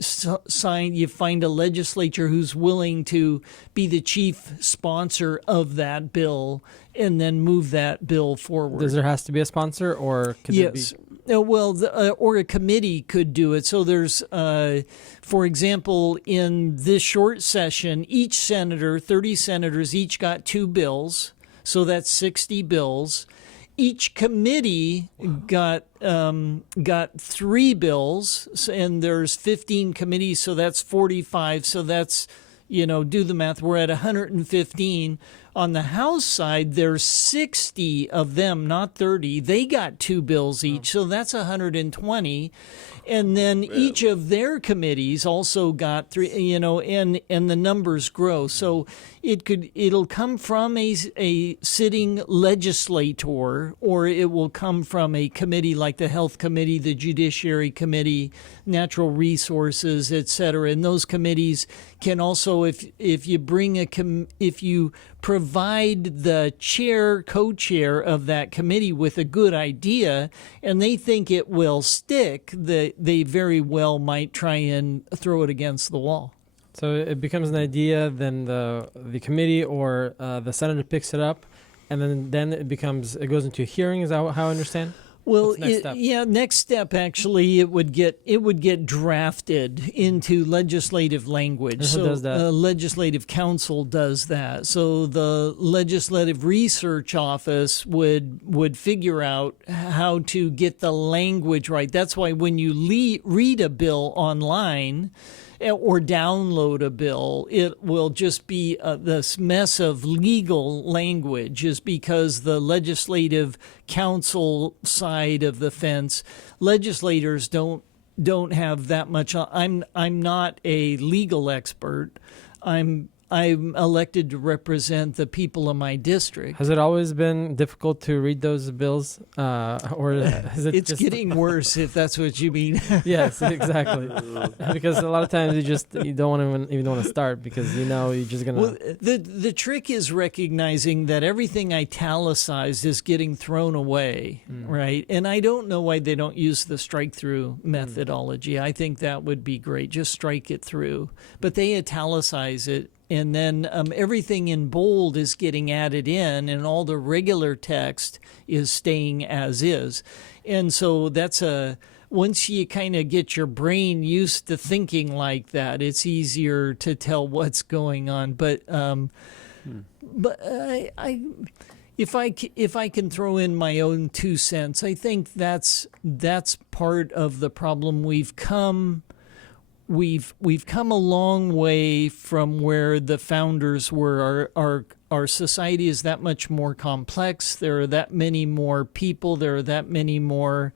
signed. You find a legislature who's willing to be the chief sponsor of that bill, and then move that bill forward. Does there has to be a sponsor, or could yes. Or a committee could do it. So there's, for example, in this short session, each senator, 30 senators, each got 2 bills. So that's 60 bills. Each committee got 3 bills, and there's 15 committees, so that's 45. So that's, do the math. We're at 115. On the House side, there's 60 of them, not 30. They got 2 bills each, so that's 120. And then each of their committees also got 3, and the numbers grow. So it'll come from a sitting legislator, or it will come from a committee like the Health Committee, the Judiciary Committee, Natural Resources, etc. And those committees can also, if you provide the chair, co-chair of that committee with a good idea, and they think it will stick, they very well might try and throw it against the wall. So it becomes an idea, then the committee or the senator picks it up, and then it goes into a hearing. Is that how I understand? Well, What's next step? next step actually it would get drafted into legislative language. And who does that? Legislative Council does that. So the Legislative Research Office would figure out how to get the language right. That's why when you read a bill online or download a bill, it will just be this mess of legal language, is because the Legislative Council side of the fence, legislators don't have that much. I'm not a legal expert. I'm elected to represent the people of my district. Has it always been difficult to read those bills, or is it? It's just getting worse, if that's what you mean. Yes, exactly. Because a lot of times you don't want to even want to start because you're just gonna. Well, the trick is recognizing that everything italicized is getting thrown away, right? And I don't know why they don't use the strike-through methodology. I think that would be great. Just strike it through. But they italicize it. And then everything in bold is getting added in, and all the regular text is staying as is. And so once you kind of get your brain used to thinking like that, it's easier to tell what's going on. But if I can throw in my own 2 cents, I think that's part of the problem. We've come a long way from where the founders were. Our society is that much more complex. There are that many more people. There are that many more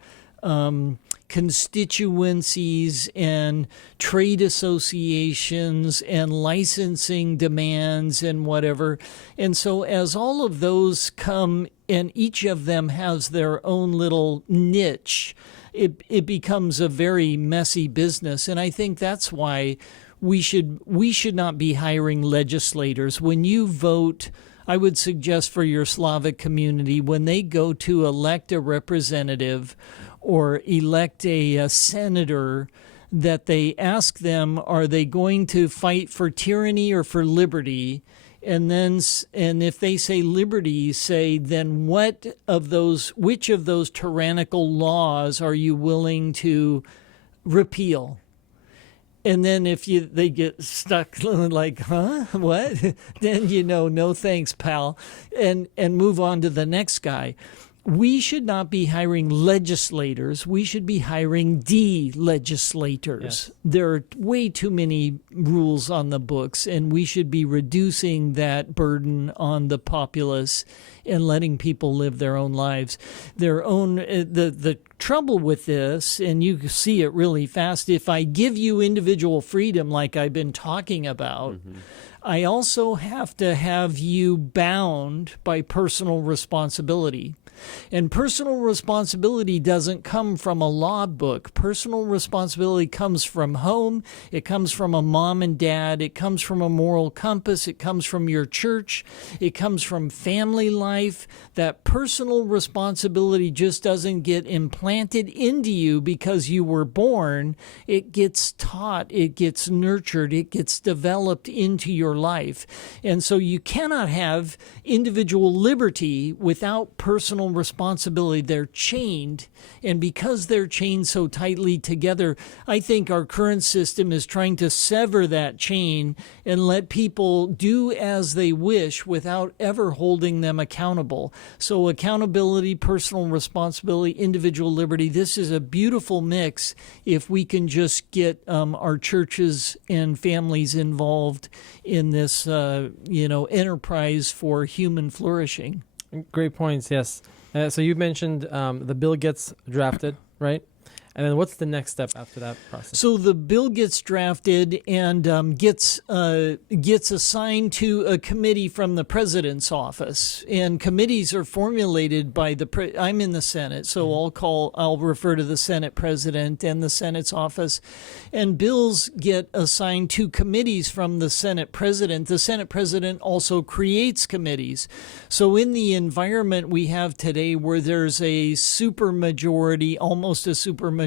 constituencies and trade associations and licensing demands and whatever. And so as all of those come, and each of them has their own little niche, it becomes a very messy business. And I think that's why we should not be hiring legislators. When you vote, I would suggest for your Slavic community, when they go to elect a representative or elect a senator, that they ask them, are they going to fight for tyranny or for liberty? And if they say liberty, say, then which of those tyrannical laws are you willing to repeal? And then if they get stuck like, huh, what? Then no thanks, pal, and move on to the next guy. We should not be hiring legislators. We should be hiring de-legislators. Yes. There are way too many rules on the books, and we should be reducing that burden on the populace and letting people live their own lives. The trouble with this, and you see it really fast, if I give you individual freedom like I've been talking about, I also have to have you bound by personal responsibility. And personal responsibility doesn't come from a law book. Personal responsibility comes from home. It comes from a mom and dad. It comes from a moral compass. It comes from your church. It comes from family life. That personal responsibility just doesn't get implanted into you because you were born. It gets taught. It gets nurtured. It gets developed into your life. And so you cannot have individual liberty without personal responsibility. They're chained, and because they're chained so tightly together, I think our current system is trying to sever that chain and let people do as they wish without ever holding them accountable. So accountability, personal responsibility, individual liberty, this is a beautiful mix if we can just get our churches and families involved in this enterprise for human flourishing. Great points, yes. So you mentioned the bill gets drafted, right? And then what's the next step after that process? So the bill gets drafted and gets assigned to a committee from the president's office. And committees are formulated by I'm in the Senate, so I'll refer to the Senate president and the Senate's office. And bills get assigned to committees from the Senate president. The Senate president also creates committees. So in the environment we have today, where there's a supermajority, almost a supermajority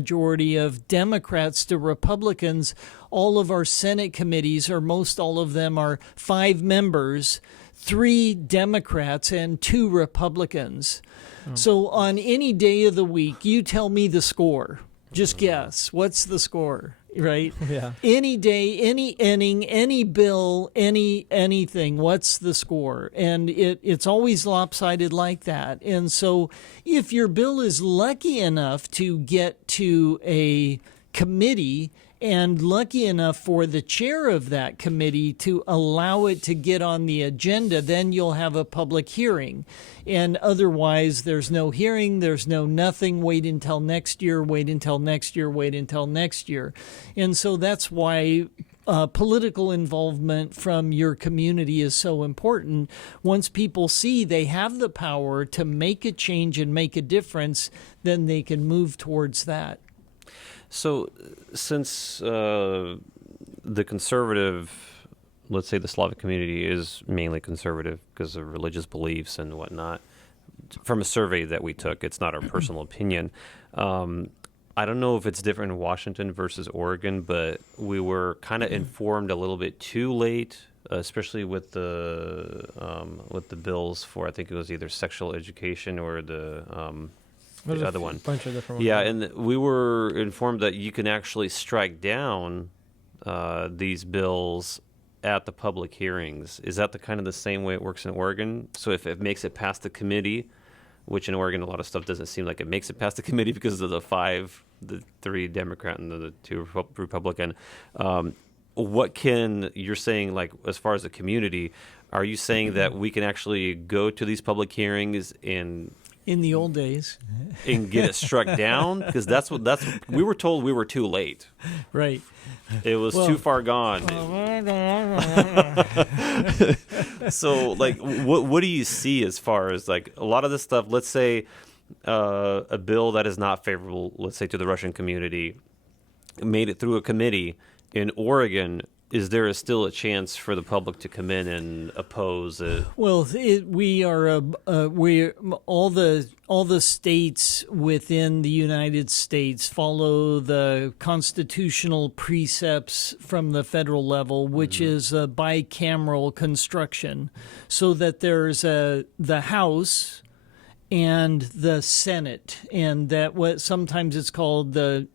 of Democrats to Republicans, all of our Senate committees, or most all of them, are 5 members, 3 Democrats and 2 Republicans. So on any day of the week, you tell me the score. Just guess. What's the score? Right? Yeah. Any day, any inning, any bill, anything. What's the score? And it's always lopsided like that. And so if your bill is lucky enough to get to a committee and lucky enough for the chair of that committee to allow it to get on the agenda, then you'll have a public hearing. And otherwise, there's no hearing, there's no nothing, wait until next year, wait until next year, wait until next year. And so that's why political involvement from your community is so important. Once people see they have the power to make a change and make a difference, then they can move towards that. So, since the conservative, let's say the Slavic community is mainly conservative because of religious beliefs and whatnot, from a survey that we took, it's not our personal opinion. I don't know if it's different in Washington versus Oregon, but we were kind of informed a little bit too late, especially with the bills for, I think it was either sexual education or the other one. Bunch of different yeah, ones. and we were informed that you can actually strike down these bills at the public hearings. Is that the kind of the same way it works in Oregon? So if it makes it past the committee, which in Oregon a lot of stuff doesn't seem like it makes it past the committee because of the 3 Democrat and the 2 Republican. What can you're saying, like as far as the community? Are you saying that we can actually go to these public hearings and In the old days. and get it struck down? Because that's what we were told we were too late. Right. It was too far gone. So, like, what do you see as far as like a lot of this stuff? Let's say a bill that is not favorable, let's say to the Russian community, made it through a committee in Oregon. Is there still a chance for the public to come in and oppose it? Well, we all the states within the United States follow the constitutional precepts from the federal level, which is a bicameral construction, so that there's the House and the Senate, and that what sometimes it's called the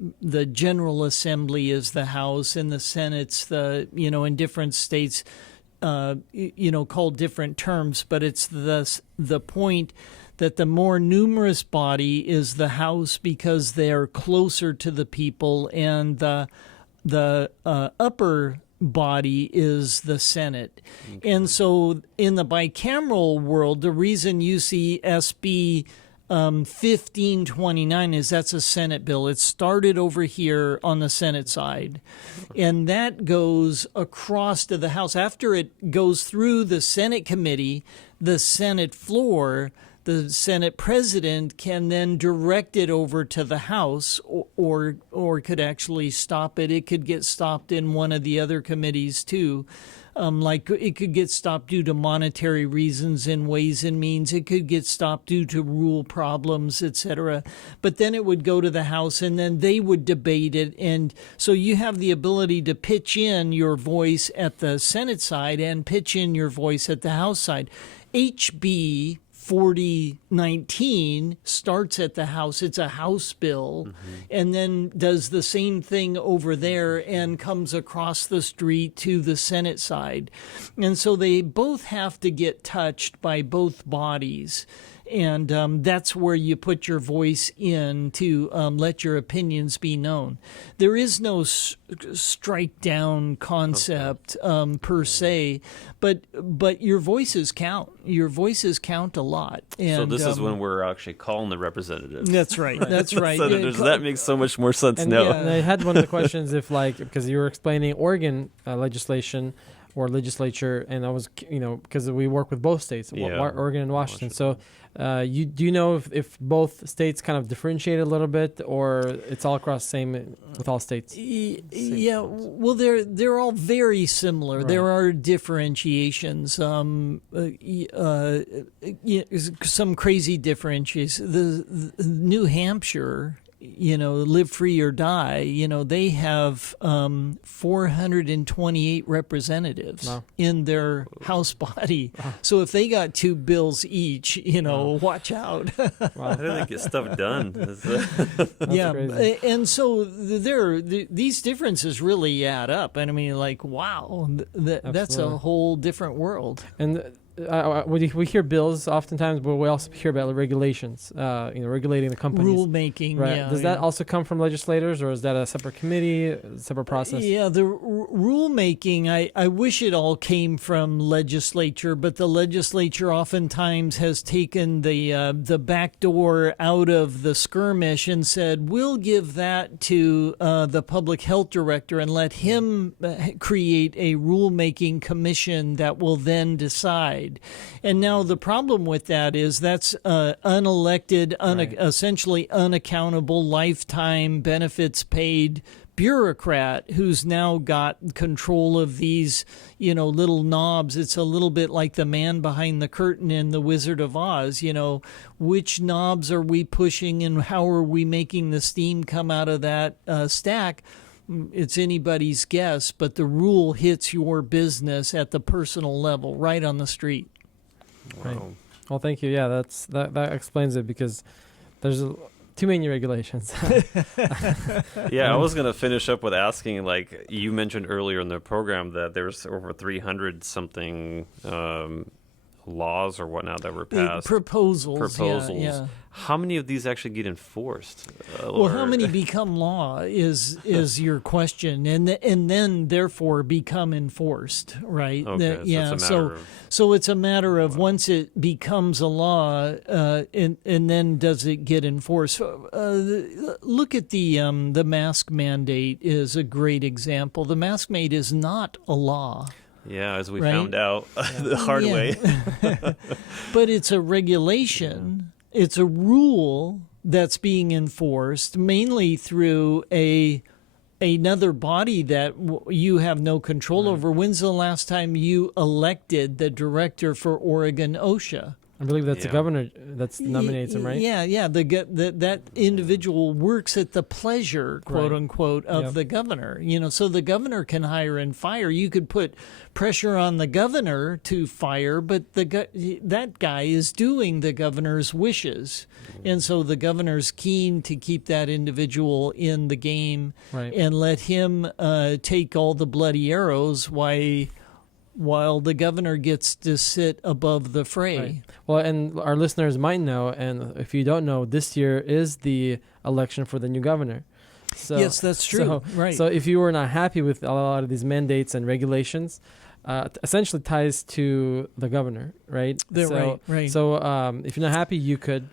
General Assembly is the House, and the Senate's in different states called different terms, but it's the point that the more numerous body is the House because they're closer to the people, and the upper body is the Senate. Okay. And so in the bicameral world, the reason you see SB 1529 is that's a Senate bill. It started over here on the Senate side, and that goes across to the House. After it goes through the Senate committee, the Senate floor, the Senate president can then direct it over to the House, or could actually stop it. It could get stopped in one of the other committees too. Like it could get stopped due to monetary reasons in Ways and Means. It could get stopped due to rule problems, etc. But then it would go to the House, and then they would debate it. And so you have the ability to pitch in your voice at the Senate side and pitch in your voice at the House side. HB 4019 starts at the House. It's a House bill, and then does the same thing over there and comes across the street to the Senate side. And so they both have to get touched by both bodies. And that's where you put your voice in to let your opinions be known. There is no strike down concept per se, but your voices count. Your voices count a lot. And, so this is when we're actually calling the representatives. That's right. That's right. Senators, that makes so much more sense now. Yeah, and I had one of the questions because you were explaining Oregon legislation or legislature, and I was, because we work with both states, Oregon and Washington. So do you know if both states kind of differentiate a little bit, or it's all across same with all states? Yeah, well, they're all very similar. Right. There are differentiations, some crazy differentiations. The New Hampshire live free or die, they have 428 representatives in their House body. So if they got 2 bills each, watch out. How do they get stuff done? Yeah, crazy. And so these differences really add up. And I mean, like, wow, that's a whole different world. And we hear bills oftentimes, but we also hear about regulations, regulating the companies. Rulemaking, right? yeah. Does that also come from legislators, or is that a separate committee, a separate process? Yeah, the rulemaking, I wish it all came from legislature, but the legislature oftentimes has taken the back door out of the skirmish and said, we'll give that to the public health director and let him create a rulemaking commission that will then decide. And now the problem with that is that's unelected, essentially unaccountable, lifetime benefits paid bureaucrat who's now got control of these, little knobs. It's a little bit like the man behind the curtain in The Wizard of Oz. Which knobs are we pushing and how are we making the steam come out of that stack? It's anybody's guess, but the rule hits your business at the personal level, right on the street. Wow. Right. Well, thank you. Yeah, that explains it, because there's too many regulations. Yeah, I was going to finish up with asking, like you mentioned earlier in the program, that there's over 300 something laws or whatnot that were passed. Proposals. Yeah. How many of these actually get enforced? Well, how many become law is your question, and then therefore become enforced, right? Okay, so it's a matter of once it becomes a law, and then does it get enforced? Look at the mask mandate is a great example. The mask mandate is not a law. Yeah, as we found out the hard way. But it's a regulation. It's a rule that's being enforced mainly through another body that you have no control over. When's the last time you elected the director for Oregon OSHA? I believe that's the governor that nominates him, right? Yeah. That individual works at the pleasure, quote unquote, of the governor. So the governor can hire and fire. You could put pressure on the governor to fire, but that guy is doing the governor's wishes, and so the governor's keen to keep that individual in the game and let him take all the bloody arrows while the governor gets to sit above the fray. Right. Well, and our listeners might know, and if you don't know, this year is the election for the new governor. So, yes, that's true. So if you were not happy with a lot of these mandates and regulations, essentially ties to the governor, right? Right. So if you're not happy, you could,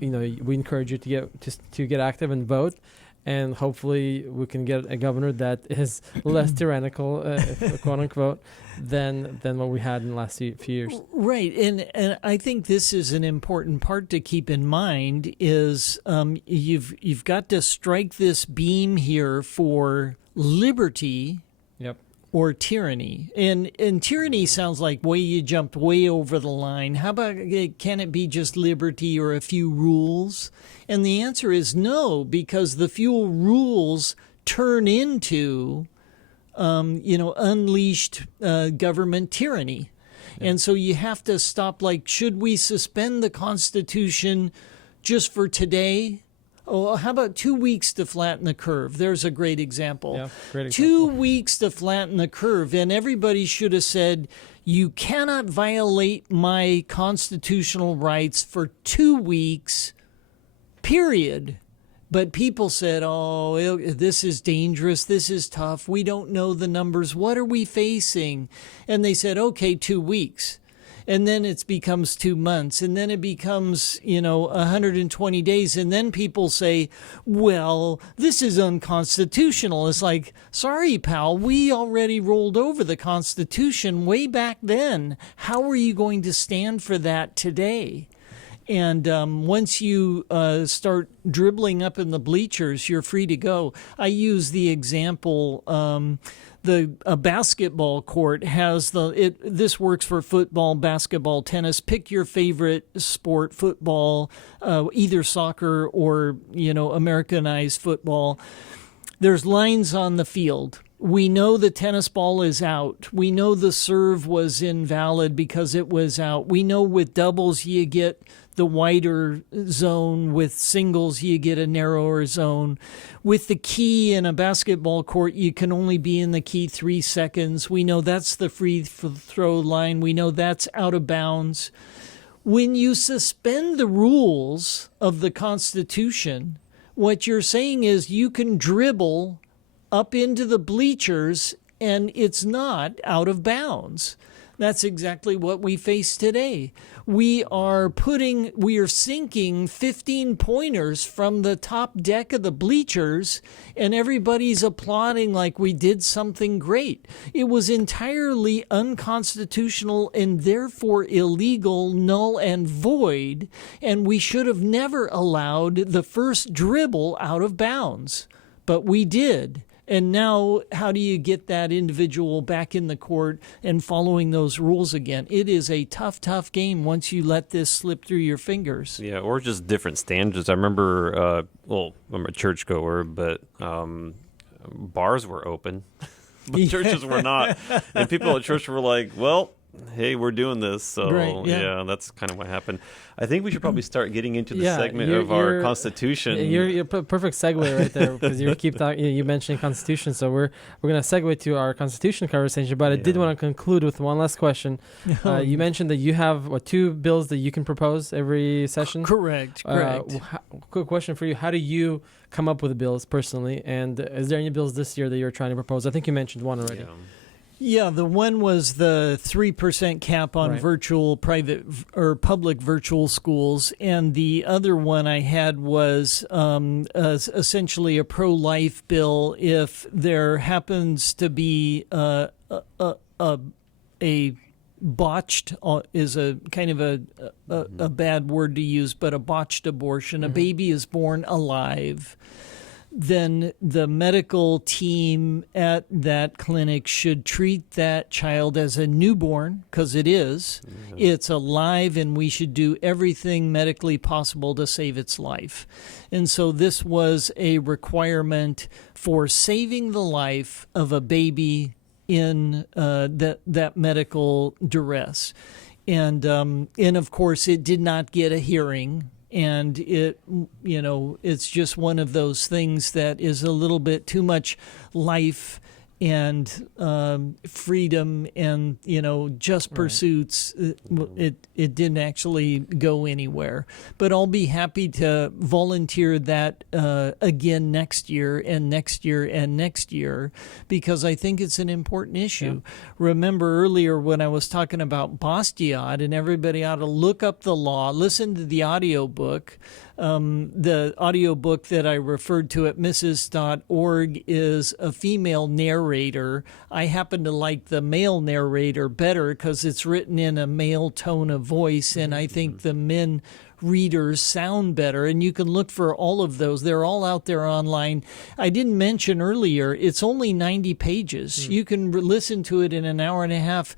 we encourage you to get active and vote. And hopefully we can get a governor that is less tyrannical, quote unquote, than what we had in the last few years. Right, and I think this is an important part to keep in mind is you've got to strike this beam here for liberty. Yep. Or tyranny. And tyranny sounds like you jumped way over the line. How about, can it be just liberty or a few rules? And the answer is no, because the few rules turn into, unleashed government tyranny. Yeah. And so you have to stop, should we suspend the Constitution just for today? Oh, how about 2 weeks to flatten the curve? There's a great example. Yeah, great example. 2 weeks to flatten the curve, and everybody should have said, you cannot violate my constitutional rights for 2 weeks, period. But people said, this is dangerous, this is tough, we don't know the numbers, what are we facing? And they said, okay, 2 weeks. And then it becomes 2 months, and then it becomes, 120 days. And then people say, well, this is unconstitutional. It's like, sorry, pal, we already rolled over the Constitution way back then. How are you going to stand for that today? And once you start dribbling up in the bleachers, you're free to go. I use the example, a basketball court has this works for football, basketball, tennis. Pick your favorite sport, football, either soccer or, Americanized football. There's lines on the field. We know the tennis ball is out. We know the serve was invalid because it was out. We know with doubles you get the wider zone. With singles you get a narrower zone. With the key in a basketball court, you can only be in the key 3 seconds. We know that's the free throw line. We know that's out of bounds. When you suspend the rules of the Constitution, what you're saying is you can dribble up into the bleachers and it's not out of bounds. That's exactly what we face today. We are sinking 15 pointers from the top deck of the bleachers, and everybody's applauding like we did something great. It was entirely unconstitutional and therefore illegal, null and void, and we should have never allowed the first dribble out of bounds. But we did. And now, how do you get that individual back in the court and following those rules again? It is a tough, tough game once you let this slip through your fingers. Yeah, or just different standards. I remember, I'm a churchgoer, but bars were open, but churches were not. And people at church were like, well, hey, we're doing this. So, right, yeah, that's kind of what happened. I think we should probably start getting into the segment of our Constitution. You're perfect segue right there because you keep talking. You mentioned Constitution, so we're going to segue to our Constitution conversation. But I did want to conclude with one last question. You mentioned that you have 2 bills that you can propose every session. Correct. Quick question for you: how do you come up with the bills personally? And is there any bills this year that you're trying to propose? I think you mentioned one already. Yeah, the one was the 3% cap on virtual private or public virtual schools, and the other one I had was essentially a pro-life bill. If there happens to be a botched is a kind of a bad word to use, but a botched abortion, a baby is born alive, then the medical team at that clinic should treat that child as a newborn, because it is. Mm-hmm. It's alive, and we should do everything medically possible to save its life. And so this was a requirement for saving the life of a baby in that medical duress. And of course, it did not get a hearing. And it's just one of those things that is a little bit too much life and freedom and, just pursuits. It didn't actually go anywhere. But I'll be happy to volunteer that again next year and next year and next year, because I think it's an important issue. Yeah. Remember earlier when I was talking about Bastiat, and everybody ought to look up the law, listen to the audiobook. The audiobook that I referred to at Mrs.org is a female narrator. I happen to like the male narrator better because it's written in a male tone of voice, and I think the men readers sound better, and you can look for all of those. They're all out there online. I didn't mention earlier, it's only 90 pages. You can listen to it in an hour and a half.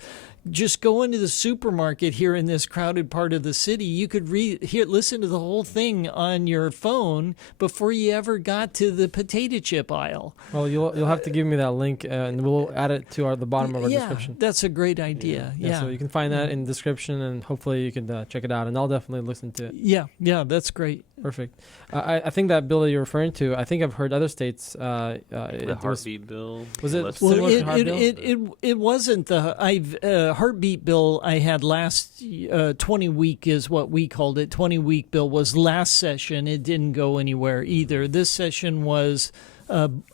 Just go into the supermarket here in this crowded part of the city. You could listen to the whole thing on your phone before you ever got to the potato chip aisle. Well, you'll have to give me that link, and we'll add it to the bottom of our description. That's a great idea. Yeah. So you can find that in the description, and hopefully you can check it out. And I'll definitely listen to it. Yeah, that's great. Perfect. I think that bill that you're referring to, I think I've heard other states. The heartbeat bill. Was it similar to heartbeat bill? It wasn't the heartbeat bill I had last 20-week is what we called it. 20-week bill was last session. It didn't go anywhere either. This session was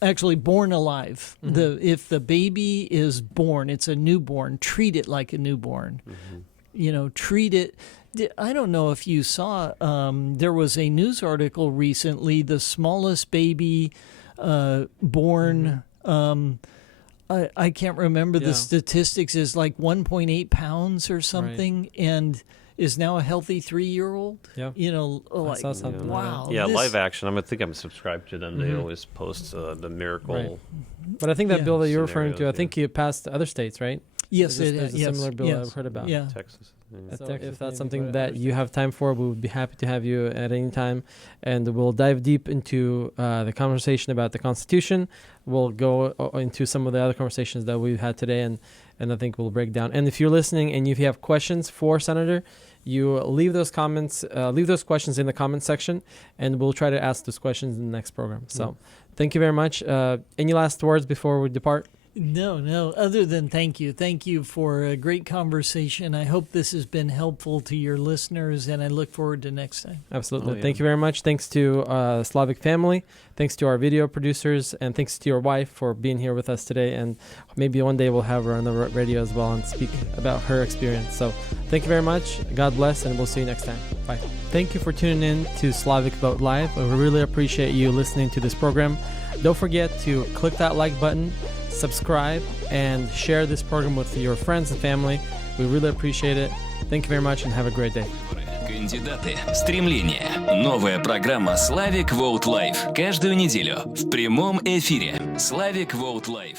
actually born alive. Mm-hmm. If the baby is born, it's a newborn, treat it like a newborn. Mm-hmm. Treat it. I don't know if you saw, there was a news article recently, the smallest baby born, I can't remember the statistics, is like 1.8 pounds or something. Right. And is now a healthy 3-year-old. Yeah. You know, like, saw something like wow. Yeah, this- Live Action. I think I'm subscribed to them. They always post the miracle. Right. But I think that bill that you're referring to, I Scenarios, think it passed other states, right? Yes, There's a yes, similar bill yes. I've heard about. Yeah. Texas. So if that's something that you have time for, we would be happy to have you at any time. And we'll dive deep into the conversation about the Constitution. We'll go into some of the other conversations that we've had today, and I think we'll break down. And if you're listening and if you have questions for Senator, you leave those questions in the comment section, and we'll try to ask those questions in the next program. So thank you very much. Any last words before we depart? No, other than thank you. Thank you for a great conversation. I hope this has been helpful to your listeners, and I look forward to next time. Absolutely. Oh, yeah. Thank you very much. Thanks to Slavic Family. Thanks to our video producers, and thanks to your wife for being here with us today. And maybe one day we'll have her on the radio as well and speak about her experience. So thank you very much. God bless, and we'll see you next time. Bye. Thank you for tuning in to Slavic Vote Live. We really appreciate you listening to this program. Don't forget to click that like button, subscribe, and share this program with your friends and family. We really appreciate it. Thank you very much and have a great day. Кандидаты. Стремление. Новая программа Slavic Vote Live. Каждую неделю в прямом эфире. Slavic Vote Live.